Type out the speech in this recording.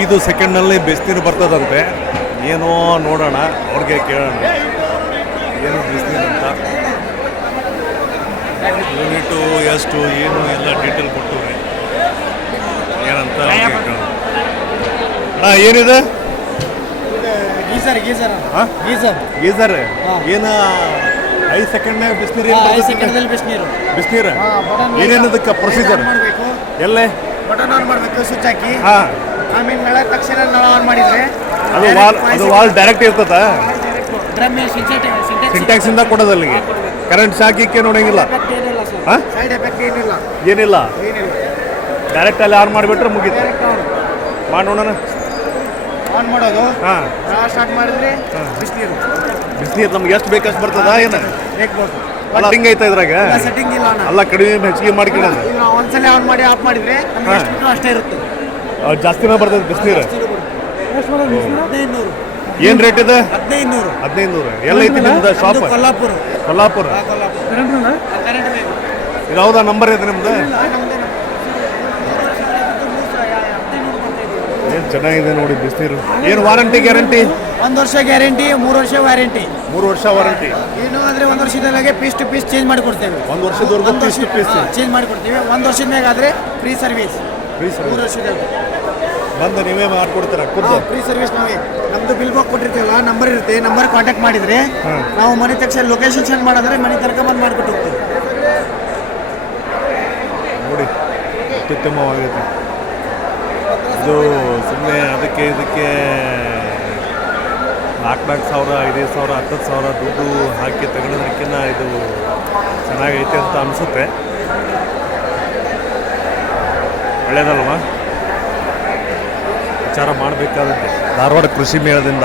ಐದು ಸೆಕೆಂಡ್ನಲ್ಲಿ ಬಿಸಿನೀರು ಬರ್ತದಂತೆ. ಏನೋ ನೋಡೋಣ ಅವ್ರಿಗೆ ಕೇಳೋಣ. ಏನು ಬಿಸಿನೀರು ಅಂತ. ಯೂನಿಟು ಎಷ್ಟು ಏನು ಎಲ್ಲ ಡೀಟೇಲ್ ಕೊಟ್ಟು ಏನಂತ ಹಾಂ ಏನಿದೆ? Geyser geyser. ಹಾಂ ಗೀಸರ್. ಗೀಸರ್? ಹಾ. ಏನು ಐದು ಸೆಕೆಂಡ್ನಾಗ ಬಿಸಿನೀರು ಐದು ಸೆಕೆಂಡ್ನಲ್ಲಿ ಬಿಸಿನೀರು. ಬಿಸಿನೀರು? ಏನೇನದಕ್ಕೆ ಪ್ರೊಸೀಜರ್ ಮಾಡಬೇಕು. ಎಲ್ಲೇ? ಬಟನ್ ಆನ್ ಮಾಡಬೇಕು ಸ್ವಿಚ್ ಹಾಕಿ. ಹಾಂ. ಆಮೇಲೆ ನಳ ತಕ್ಷಣ ನಳ ಆನ್ ಮಾಡಿದ್ರೆ ಅದು ವಾಲ್ ಅದು ವಾಲ್ ಡೈರೆಕ್ಟ್ ಇರ್ತದ? ಡ್ರಮ್ ಸಿಂಟ್ಯಾಕ್ಸ್ ಇಂದ ಕೊಡೋದು ಅಲ್ಲಿಗೆ. ಕರೆಂಟ್ ಶಾಕಿಕ್ಕೆ ನೋಡಂಗಿಲ್ಲ ಸೈಡ್ ಎಫೆಕ್ಟ್ ಏನಿಲ್ಲ. ಏನಿಲ್ಲ ಡೈರೆಕ್ಟ್ ಅಲ್ಲಿ ಆನ್ ಮಾಡಿಬಿಟ್ರೆ ಮುಗೀತು. ಮಾಡಿ ನೋಡೋಣ ಆನ್ ಮಾಡೋದು. ಹಾಂ. ಸ್ಟಾರ್ಟ್ ಮಾಡಿದ್ರೆ ಬಿಸಿನೀರು. ಬಿಸಿನೀರು ನಮ್ಗೆ ಎಷ್ಟು ಬೇಕಷ್ಟು ಬರ್ತದ ಏನು? ಸೆಟ್ಟಿಂಗ್ ಐತೆ ಇದ್ರಾಗ? ಸೆಟ್ಟಿಂಗ್ ಇಲ್ಲ ಅಲ್ಲ ಕಡಿಮೆ ಹೆಚ್ಚಿಗೆ ಮಾಡ್ಕೊಳ್ಳೋದು. ಒಂದು ಸಲ ಒಂದ್ಸಲ ಆನ್ ಮಾಡಿ ಆಫ್ ಮಾಡಿದ್ರೆ ಅಷ್ಟೇ ಇರುತ್ತೆ. ಜಾಸ್ತಿನೇ ಬರ್ತದೆ ಬಿಸಿನೀರು ಏನ್ ನೂರು? ಏನು ರೇಟ್ ಇದೆ? ಹದಿನೈದು ನೂರು ಹದಿನೈದು ನೂರು ಎಲ್ಲ ಐತಿ ನಿಮ್ದು ಶಾಪ್ ಕೊಲ್ಲಾಪುರ. ಕೊಲ್ಲಾಪುರ. ಇದು ಹೌದಾ? ನಂಬರ್ ಇದೆ ನಿಮ್ದು? ಏನು ಚೆನ್ನಾಗಿದೆ ನೋಡಿ ಬಿಸಿನೀರು ಏನು ವಾರಂಟಿ ಗ್ಯಾರಂಟಿ ಒಂದು ವರ್ಷ ಗ್ಯಾರಂಟಿ ಮೂರು ವರ್ಷ ವಾರಂಟಿ ಮೂರು ವರ್ಷ ವಾರಂಟಿ ಏನು ಅಂದ್ರೆ ಒಂದು ವರ್ಷದೊಳಗೆ ಪೀಸ್ ಟು ಪೀಸ್ ಚೇಂಜ್ ಮಾಡಿ ಕೊಡ್ತೀವಿ ಒಂದು ವರ್ಷದವರೆಗೂ ಪೀಸ್ ಟು ಪೀಸ್ ಚೇಂಜ್ ಮಾಡಿ ಕೊಡ್ತೀವಿ ಒಂದು ವರ್ಷದ ಮೇಲೆ ಆದ್ರೆ ಫ್ರೀ ಸರ್ವಿಸ್ ಫ್ರೀ ಮೂರು ವರ್ಷದಾಗ ಬಂದು ನೀವೇ ಮಾಡ್ಕೊಡ್ತೀರಾ? ಖುದ್ದು. ಫ್ರೀ ಸರ್ವಿಸ್ ನಮಗೆ ನಮ್ದು ಬಿಲ್ ಬಾಕ್ ಕೊಟ್ಟಿರ್ತೀವಲ್ಲ ನಂಬರ್ ಇರುತ್ತೆ ನಂಬರ್ ಕಾಂಟ್ಯಾಕ್ಟ್ ಮಾಡಿದ್ರೆ. ನಾವು ಮನೆ ತಕ್ಷಣ ಲೊಕೇಶನ್ ಸೆಂಡ್ ಮಾಡಿದ್ರೆ ಮನೆ ತನಕ ಬಂದು ಮಾಡ್ಕೊಟ್ಟು ಹೋಗ್ತೀವಿ. ನೋಡಿ ಅತ್ಯುತ್ತಮವಾಗಿದೆ. ಇದು ಸುಮ್ಮನೆ ಅದಕ್ಕೆ ಇದಕ್ಕೆ ನಾಲ್ಕು ನಾಲ್ಕು ಸಾವಿರ ಐದೈದು ಸಾವಿರ ಹತ್ತತ್ತು ಸಾವಿರ ದುಡ್ಡು ಹಾಕಿ ತಗೊಳೋದಕ್ಕಿಂತ ಇದು ಚೆನ್ನಾಗೈತೆ ಅಂತ ಅನಿಸುತ್ತೆ. ಒಳ್ಳೇದಲ್ವಾ? ವಿಚಾರ ಮಾಡಬೇಕಾದಂತೆ ಧಾರವಾಡ ಕೃಷಿ ಮೇಳದಿಂದ.